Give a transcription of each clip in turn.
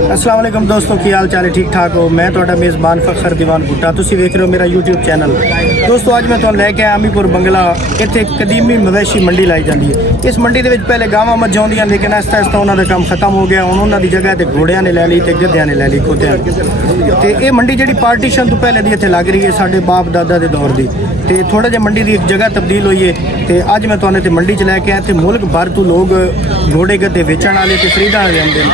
अस्सलाम वालेकुम दोस्तों, की हाल चाल है? ठीक ठाक हो? मैं ਤੁਹਾਡਾ ਮੇਜ਼ਬਾਨ ਫਖਰ ਦੀਵਾਨ ਬੁੱਟਾ, ਤੁਸੀਂ ਵੇਖ ਰਹੇ ਹੋ ਮੇਰਾ YouTube ਚੈਨਲ। ਦੋਸਤੋ ਅੱਜ ਮੈਂ ਤੁਹਾਨੂੰ ਲੈ ਕੇ ਆਇਆ ਅਮੀਪੁਰ ਬੰਗਲਾ। ਇੱਥੇ ਕਦੀਮੀ ਮਵੇਸ਼ੀ ਮੰਡੀ ਲਾਈ ਜਾਂਦੀ ਹੈ। ਇਸ ਮੰਡੀ ਦੇ ਵਿੱਚ ਪਹਿਲੇ ਗਾਵਾਂ ਮੱਝਾਂ ਹੁੰਦੀਆਂ, ਲੇਕਿਨ ਆਸਤਾ ਆਸਤਾ ਉਹਨਾਂ ਦਾ ਕੰਮ ਖਤਮ ਹੋ ਗਿਆ। ਹੁਣ ਉਹਨਾਂ ਦੀ ਜਗ੍ਹਾ ਤੇ ਘੋੜਿਆਂ ਨੇ ਲੈ ਲਈ ਤੇ ਗੱਧਿਆਂ ਨੇ ਲੈ ਲਈ, ਖੋਤਿਆਂ ਨੇ। ਤੇ ਇਹ ਮੰਡੀ ਜਿਹੜੀ ਪਾਰਟੀਸ਼ਨ ਤੋਂ ਪਹਿਲੇ ਦੀ ਇੱਥੇ ਲੱਗ ਰਹੀ ਹੈ, ਸਾਡੇ ਬਾਪ ਦਾਦਾ ਦੇ ਦੌਰ ਦੀ। ਤੇ ਥੋੜਾ ਜਿਹਾ ਮੰਡੀ ਦੀ ਇੱਕ ਜਗ੍ਹਾ ਤਬਦੀਲ ਹੋਈ ਹੈ ਤੇ ਅੱਜ ਮੈਂ ਤੁਹਾਨੂੰ ਇੱਥੇ ਮੰਡੀ 'ਚ ਲੈ ਕੇ ਆਇਆ। ਤੇ ਮੁਲਕ ਭਰ ਤੋਂ ਲੋਕ ਘੋੜੇ ਗੱਧੇ ਵੇਚਣ ਵਾਲੇ ਤੇ ਖਰੀਦਣ ਵਾਲੇ ਆਉਂਦੇ ਨੇ।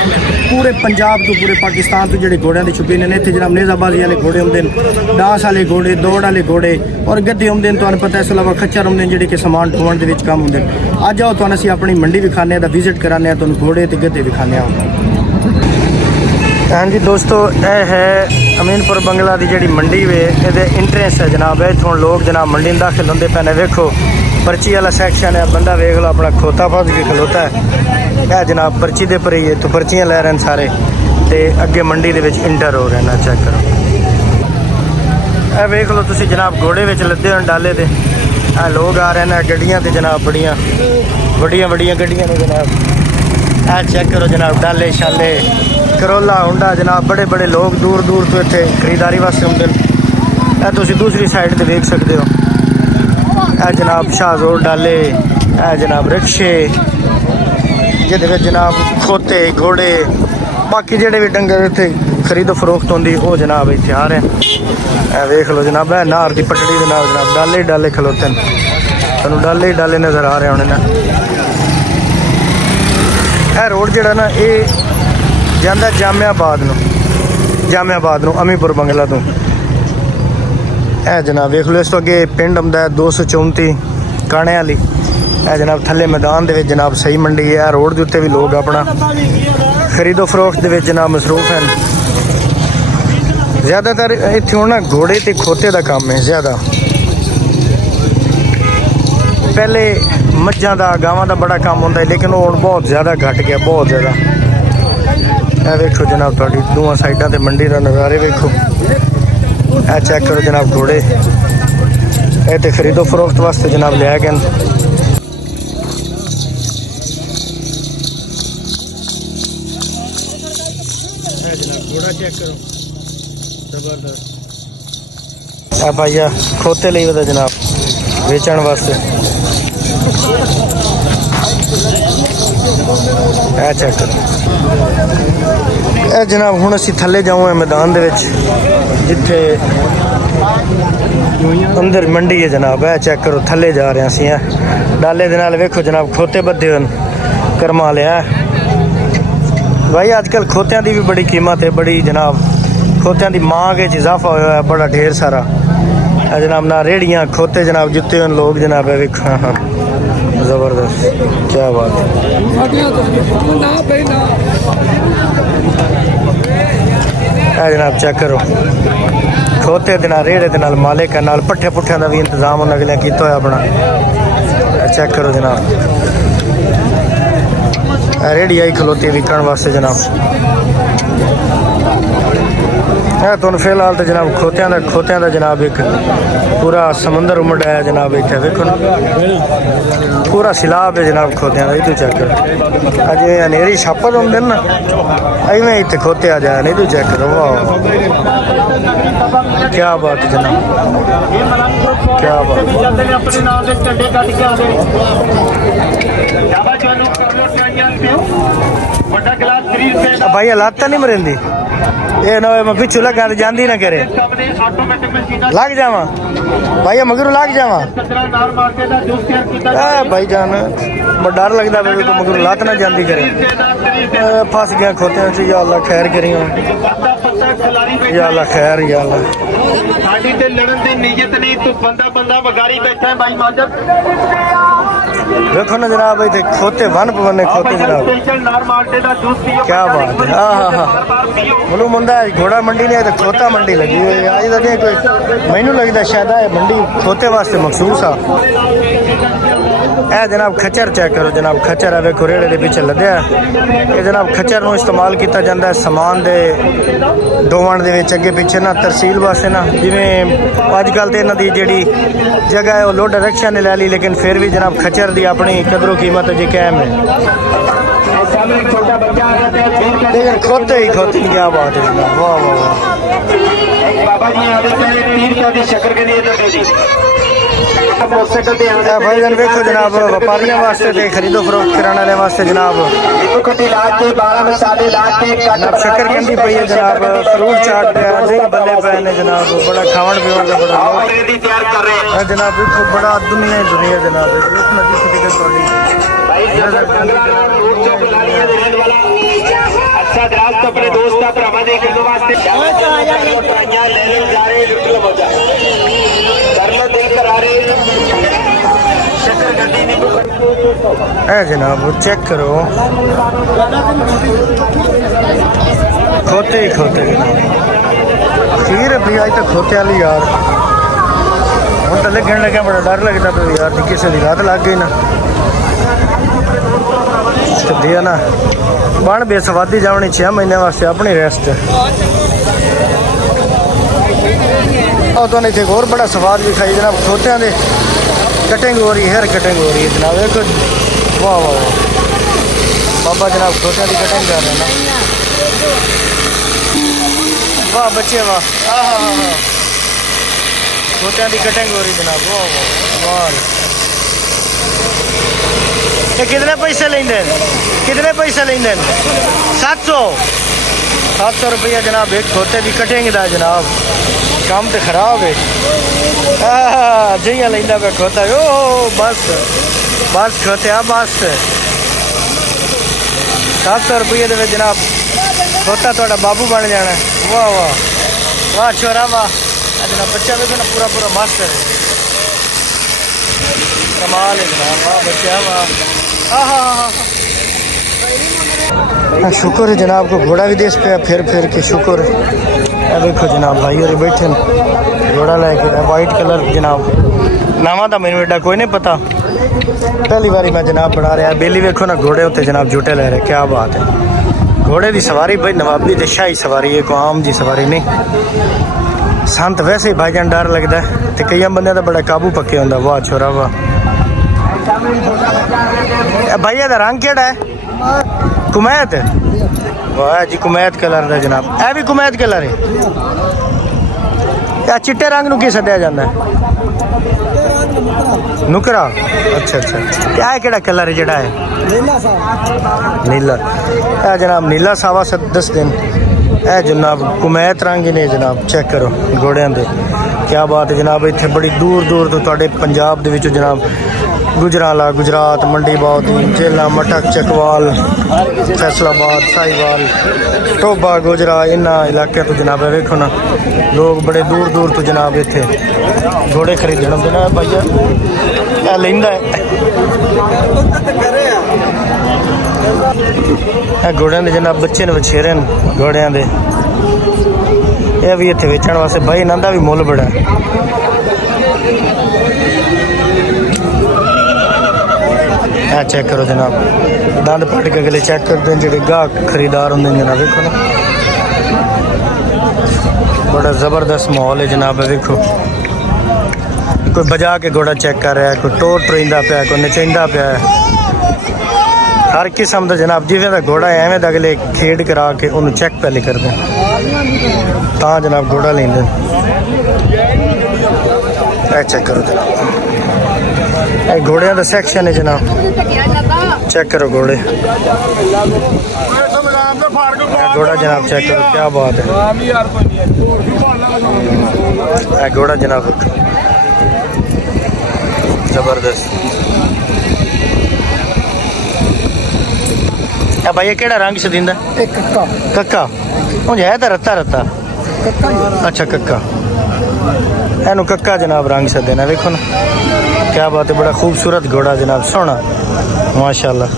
पूरे पंजाब तो पूरे पाकिस्तान तो जोड़े घोड़ों के शौकीन ने। इतने जनाब नेजाबाजी वाले घोड़े आते हैं, डांस वाले घोड़े, दौड़ वाले घोड़े और गद्दे आते हैं। तुम्हें पता है, इस अलावा खच्चर आते हैं जोड़े कि समान ढोण के काम होंगे। अज आओ तुम असीं अपनी मंडी विखाने का विजिट कराने, तुम घोड़े तो गद्दे विखाने। हाँ जी दोस्तों, यह है अमीनपुर बंगला की जी मंडी वे। ये इंट्रेंस है जनाब। इतों लोग जनाब मंडी में दाखिल होंगे पैने। वेखो पर्ची वाला सैक्शन है, बंदा वेख लो अपना खोता फस के खलोता है। यह जनाब पर्ची दे पर ही है, तो पर्चियाँ लै रहे हैं सारे। तो अगे मंडी के इंटर हो रहे हैं। चेक करो, यह वेख लो तुसी जनाब घोड़े में लदे हो डाले ते। लोग आ रहे हैं गड्डियाँ ते जनाब, बड़ियाँ बड़ियाँ गड्डियाँ ने जनाब। यह चेक करो जनाब, डाले शाले करोला होंडा जनाब। बड़े बड़े लोग दूर दूर तो इतने खरीदारी वास्ते आते हैं। यह तुसी दूसरी साइड पर देख सकते हो। यह जनाब शाहजोर डाले, यह जनाब रिक्शे जिहदे जनाब खोते घोड़े बाकी जेडे भी डंगर इत्थे खरीदो फरोख्त होंदी वो जनाब इत्थे आ रहे हैं। वेख लो जनाब, नार की पटड़ी दे नाल जनाब डाले डाले खलोते हैं। तुहानूं डाले डाले नज़र आ रहे होने ना। यह रोड जिहड़ा ना ये जांदा जामियाबाद नूं अमीपुर बंगला तो। यह जनाब वेख लो, इस तो अगे पिंड आउंदा है 234 काणे वाली। यह जनाब थले मैदान दे जनाब सही मंडी है। रोड के उत्ते भी लोग अपना खरीदो फरोख्त दे जनाब मसरूफ हैं। ज़्यादातर इत्थे ना घोड़े ते खोते का काम है ज़्यादा। पहले मझां दा गावां दा बड़ा काम होंदा है, लेकिन हुण बहुत ज़्यादा घट गया, बहुत ज़्यादा। यह वेखो जनाब तुहाडी दोवां साइडां ते मंडी दा नज़ारे वेखो। यह चेक करो जनाब घोड़े, ये तो खरीदो फरोख्त वास्ते जनाब लिया गए। घोड़ा चेक करो, जबरदस्त। आ भाइया खोते ले वदा जनाब बेचण वास्ते। ए चेक करो। ए जनाब हुण असीं थल्ले जाऊँ मैदान दे विच जिथे अंदर मंडी है जनाब। है चेक करो, थल्ले जा रहे हैं असीं। डाले दे नाल वेखो जनाब खोते बद्धे होन करमा लिया भाई। अजकल खोतियां की भी बड़ी कीमत है, बड़ी जनाब खोतियां की मांग इजाफा होया है बड़ा ढेर सारा। जनाब ना रेहड़ियाँ खोते जनाब जुते हुए लोग जनाब है वेखो। हाँ ज़बरदस्त, क्या बात है। जनाब चेक करो खोते दे नाल रेहड़े दे नाल मालिक है, नाल पट्ठे पुट्ठियां का भी इंतजाम उन्हें अगले किया होया अपना। चेक करो जनाब रेहड़ी आई खलोती विकण वास्ते जनाब। तुम फिलहाल तो जनाब खोतियां का जनाब एक पूरा समंदर उमड़ आया जनाब। इतने देखो पूरा सैलाब है जनाब खोतियां का। इधर चेक करो, अज अनेरी छापर होंगे ना, इवें इतने खोते आ जाए। इधर चेक करो, वाह क्या बात है जनाब, क्या बात। भाई हालात नहीं मरेंदी ये ना मैं पिछू लगा जाती ना करे लग जावा भाई मगर लग जावा भाई जान डर लगता मेरे को मगर लत ना जाती करे। फस गया खोते से। या अल्लाह खैर करी, या अल्लाह खैर, या अल्लाह। देखो ना जनाब इतने खोते वन पवने खोते जनाब, क्या बात है। हाँ हाँ हाँ मनु मुंडा घोड़ा मंडी नहीं तो खोता मंडी लगी हुई है। अज तक कोई मैनू लगता शायद है मंडी खोते वास्ते मखसूस आ। यह जनाब खच्चर चेक करो जनाब, खच्चर है वेखो रेड़े के पीछे लद्या। ये जनाब खच्चर को इस्तेमाल किया जाता है समान दे ढोवन दे विच अगे पीछे ना तरसील वास्ते ना। जिवें अजकल तो इन्हां दी जिहड़ी जगह है वो लोडर रिक्शा ने लै ली, लेकिन फिर भी जनाब खच्चर की अपनी कदरों कीमत जी कायम है। लेकिन खोते ही खोते क्या बात है जनाब, वाह वाह वाह। बाबा जी आदत है 30 ਦੀ ਸ਼ੱਕਰ ਕੇ ਦੇ ਦਿਓ ਜੀ मोटरसाइकिल ਤੇ ਆਉਂਦੇ भाईजान देखो जनाब व्यापारियों वास्ते ते खरीदो फरोख्त कराने वाले वास्ते जनाब देखो कटी लाट के 12 मसाले लाट के जनाब शक्कर कंदी पई है जनाब, फ्रूट चाट पे दही बल्ले पे ने जनाब, बड़ा खावन पीवन का बड़ा ऑलरेडी तैयार कर रहे हैं जनाब देखो बड़ा दुनिया ही दुनिया जनाब, इस नदी से टिकट थोड़ी भाई रोड चौक लालिया ਦੇ ਰਹਿਣ ਵਾਲਾ अच्छा ग्रास तो अपने दोस्त का भरावा ਦੇ ਕੇ ਵਾਸਤੇ ਲੈ ਲੈ ਜਾ ਰਹੇ ਲੁੱਟ ਮੋਜਾ कर लो देख कर आ रहे शक्कर गड्डी नहीं है जनाब, वो चेक करो खोते ही खोते जनाब, खीर भी आज तक खोते वाली यार, हम तो लगन लगे बड़ा डर लगता पे यार किसी की रात लग गई ना तो दिया ना बन बेसवादी जावनी 6 महीने वास्ते अपनी रेस्ट और तो इतने और बड़ा स्वाद भी खाई जनाब, खोतियां दे कटिंग हो रही है, हेयर कटिंग हो रही है जनाब, एक वाह वाह वाह बाबा जनाब खोतियां की कटिंग कर रहे हैं ना, वाह बच्चे वाह हाँ हाँ हाँ हाँ खोतियां की कटिंग हो रही जनाब, वाह वाह वाह। ये कितने पैसे लेंगे, कितने पैसे लेंगे 700 रुपया जनाब एक खोते की कटिंग का जनाब, काम तो खराब है जियां लेंदा पे खोता ओ बस बस खोते बस 700 रुपये दे जनाब खोता थोड़ा बाबू बन जाना, वाह वाह वाह छोरा वाह जनाब, बच्चा भी ना पूरा पूरा मस्त है, कमाल है जनाब, वाह बच्चा वाह हाँ हाँ हाँ शुक्र है जनाब को घोड़ा भी देश पे फिर के शुक्र है। देखो जनाब भाई और बैठे घोड़ा लेके वाइट कलर जनाब, नावा तो मैंने एडा कोई नहीं पता, पहली बारी मैं जनाब बना रहा बेली वेखो ना घोड़े उत्ते जनाब झूटे ले रहे, क्या बात है घोड़े की सवारी भाई नवाबी ते शाही सवारी है, कोई आम जी सवारी नहीं, संत वैसे ही भाईजान डर लगता है तो कई बंदे का बड़ा काबू पक्के होंगे, वाह छोरा वाह भाई का रंग केड़ा है कुमैत, वाह जी कुमैत कलर का जनाब, यह भी कुमैत कलर है या चिट्टे रंग नूं की सद्या जाता है नुकरा, अच्छा अच्छा क्या है केड़ा कलर है जड़ा है नीला जनाब, नीला सावा 10 दिन है जनाब, कुमैत रंग ने जनाब, चेक करो घोड़ियां दे क्या बात है जनाब, इतने बड़ी दूर दूर तो तुहाडे पंजाब दे विचों जनाब गुजराला गुजरात मंडी बाउदी जेला मटक चकवाल फैसलाबाद साहिवाल टोबा गुजरा इन्होंने इलाके तो जनाब वेखो ना लोग बड़े दूर दूर तो जनाब इतने घोड़े खरीदण आउंदे ने भाईया लैंदा है घोड़ियां दे जनाब बच्चे ने वछेरे ने घोड़ियां दे, यह भी इतने वेचण वास्ते भाई इन्हां दा भी मुੱਲ बड़ा है। चेक करो जनाब दंद पट के अगले चेक करते हैं जो गाहक खरीदार होंगे जनाब, देखो ना बड़ा ज़बरदस्त माहौल है जनाब, देखो कोई बजा के घोड़ा चेक कर रहा है, कोई टोर टरिंदा पाया, कोई नचाइंदा पाया, हर किस्म का जनाब जिवें दा घोड़ा है एवें दा अगले खेड करा के उन्होंने चेक पहले करते ता जनाब घोड़ा लेंदे। चेक करो जनाब घोड़िया का सैक्शन है जनाब, चेक करो घोड़े घोड़ा जनाब, चेक करो क्या बात है घोड़ा जनाब जबरदस्त। भाई केड़ा रंग से दिंदा कक्का मुझे है तो रत्ता रत्ता अच्छा कक्का एनू कक्का जनाब रंग से देना, देखो ना क्या बात है, बड़ा खूबसूरत घोड़ा जनाब, सोना माशाल्लाह।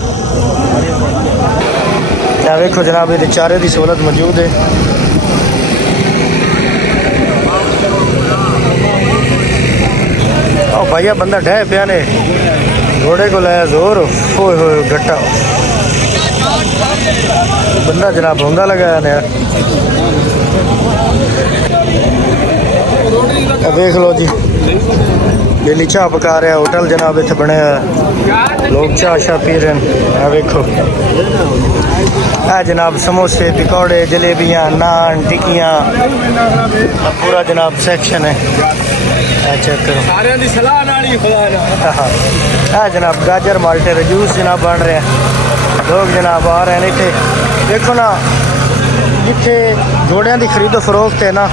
क्या देखो जनाब ये चारे की सहूलत मौजूद है, भैया बंदा ढह पिया ने घोड़े को लाया जोर होए होए गट्टा बंदा जनाब होंदा लगाया ने यार। ਇਹ ਵੇਖ ਲਓ ਜੀ ਬੇਲੀ ਚਾਹ ਪਕਾ ਰਿਹਾ ਹੋਟਲ ਜਨਾਬ ਇੱਥੇ ਬਣਿਆ ਹੋਇਆ। ਲੋਕ ਚਾਹ ਸ਼ਾਹ ਪੀ ਰਹੇ ਨੇ। ਇਹ ਵੇਖੋ ਇਹ ਜਨਾਬ ਸਮੋਸੇ पकौड़े जलेबियाँ नान टिक्कियाँ पूरा जनाब सेक्शन है। चेक करो हाँ जनाब गाजर माल्टे का जूस जनाब बन रहे हैं। लोग जनाब आ रहे हैं इतने देखो ना जिथे घोड़ियां की खरीदो फरोख्त है ना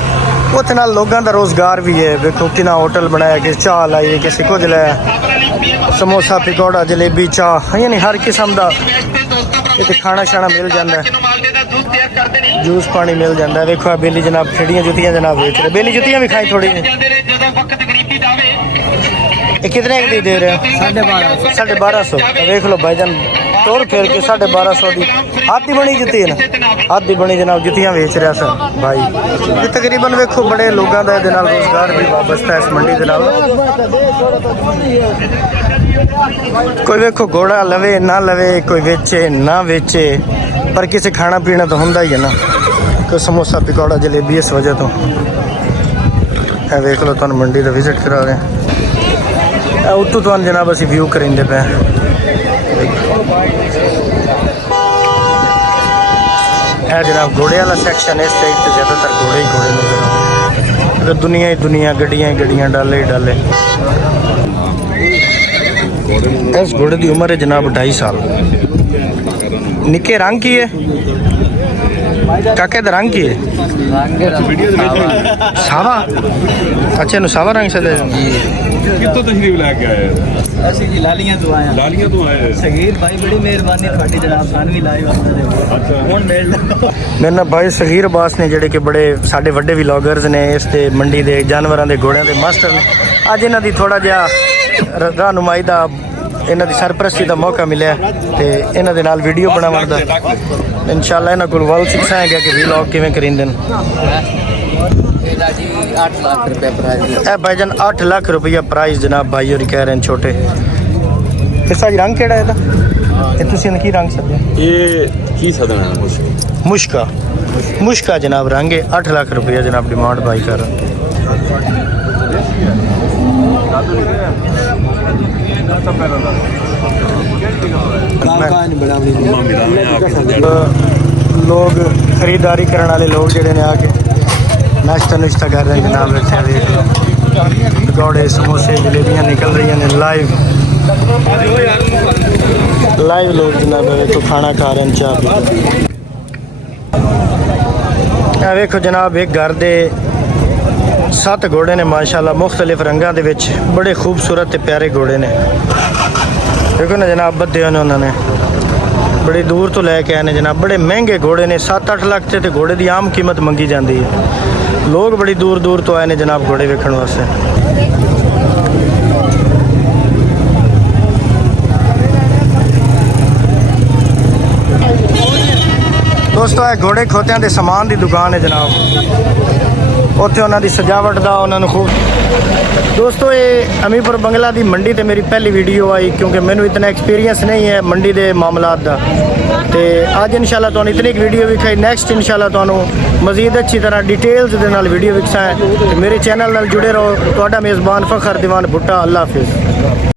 उत्थे नाल लोगों का रोज़गार भी है। देखो कि होटल बनाया किसी चाह लाई किसी कुछ लाया समोसा पकौड़ा जलेबी चाह यानी हर किस्म का इतने खाना शाना मिल जाता है जूस पानी मिल जाता है। देखो बेली जनाब खड़ियाँ जुतियाँ जनाब बेच रहे बेली जुतियाँ भी खाई थोड़ी ये कितने की दे रहे हो 1250 देख लो भाईजान तोड़ फेर के 1250 की हाथ की बनी जुती है ना हाथ की बनी जनाब जुतियाँ बेच रहा सर भाई। ये तकरीबन वेखो बड़े लोगों का रोजगार भी वाबस्ता है इस मंडी के नाल। कोई वेखो घोड़ा लवे ना लवे कोई बेचे ना बेचे पर किसी खाना पीना तो होंदा ही है ना कोई समोसा पकौड़ा जलेबी इस वजह तो है। वेख लो तुम मंडी का विजिट करा रहे हैं उत्तों तुम जनाब असी व्यू करेंगे पे है जनाब घोड़े वाला सेक्शन है। इस साइड तो ज़्यादातर घोड़े ही घोड़े नजर अगर दुनिया ही दुनिया गड्डियाँ ही गड्डियाँ डाले ही डाले। इस घोड़े की उम्र है जनाब 2.5 साल। निके रंग की है काके दा रंग की है सावा अच्छा नु सावा रंग से कितों तशरीफ लेके आए ਅਸੀਂ ਜੀ ਲਾਲੀਆਂ ਤੋਂ ਆਏ लालियां तो आए ਸਗੀਰ ਭਾਈ ਬੜੀ ਮਿਹਰਬਾਨੀ ਤੁਹਾਡੀ ਜਨਾਬ ਸਾਨੂੰ ਵੀ ਲਾਈਵ ਆਉਂਦਾ ਦੇ अच्छा ਹੁਣ ਮਿਲ ਲਓ ਮੇਰੇ ਨਾਲ ਭਾਈ ਸਗੀਰ ਅਬਾਸ ਨੇ ਜਿਹੜੇ ਕਿ ਬੜੇ ਸਾਡੇ ਵੱਡੇ ਵਲੌਗਰਸ ਨੇ ਇਸ ਤੇ ਮੰਡੀ ਦੇ ਜਾਨਵਰਾਂ ਦੇ ਘੋੜਿਆਂ ਦੇ ਮਾਸਟਰ ਨੇ। ਅੱਜ ਇਹਨਾਂ ਦੀ ਥੋੜਾ ਜਿਹਾ ਰਹਿਨੁਮਾਈ ਦਾ ਇਹਨਾਂ ਦੀ ਸਰਪ੍ਰਸਤੀ ਦਾ ਮੌਕਾ ਮਿਲਿਆ ਤੇ ਇਹਨਾਂ ਦੇ ਨਾਲ ਵੀਡੀਓ ਬਣਾਉਣ ਦਾ ਇਨਸ਼ਾਅੱਲਾ ਇਹਨਾਂ ਕੋਲ ਵੱਲ ਸਿੱਖਾਂਗੇ ਕਿ ਵਲੌਗ ਕਿਵੇਂ ਕਰੀਂਦੇ ਨੇ। ਇਹਦਾ ਜੀ 8 ਲੱਖ ਰੁਪਏ ਪ੍ਰਾਈਸ ਇਹ ਭਾਈਜਾਨ 8 ਲੱਖ रुपया प्राइस जनाब भाई और कह रहे हैं छोटे। इस आज रंग केड़ा है ये तुसी की रंग सकते ये की सदन है मुश्किल मुश्का मुश्का जनाब रंग है 8 लाख रुपया जनाब डिमांड भाई कर लोग खरीदारी करने वाले लोग जेडे ने आके नाश्ता नुश्ता कर रहे हैं जनाब। इतने देख लो पकौड़े समोसे जलेबियाँ निकल रही हैं लाइव लाइव लोग जनाब तो खाना खा रहे हैं चाह पी। वेखो जनाब एक घर दे 7 घोड़े ने माशाल्लाह मुख्तलिफ रंगों के विच बड़े खूबसूरत ते प्यारे घोड़े ने। देखो ना जनाब बद्धे उन्होंने बड़ी दूर तो लैके आए ने जनाब। बड़े महंगे घोड़े ने 7-8 लाख से घोड़े की आम कीमत मंगी जाती है। लोग बड़ी दूर दूर तो आए ने जनाब घोड़े वेखण वास्ते। दोस्तों ये घोड़े खोतियां के समान की दुकान है जनाब। उत्थे उन्होंने सजावट का उन्होंने खूब दोस्तों ये अमीरपुर बंगला की मंडी ते मेरी पहली वीडियो आई क्योंकि मैनू इतना एक्सपीरियंस नहीं है मंडी के मामलात का। तो अज इंशाल्लाह तुहानू इतनी एक वीडियो विखाई नैक्सट इंशाल्लाह तुहानू मजीद अच्छी तरह डिटेल्स दे नाल वीडियो विखसा है। मेरे चैनल नाल जुड़े रहो। तुहाडा मेज़बान फ़खर दीवान भुट्टा। अल्लाह हाफिज़।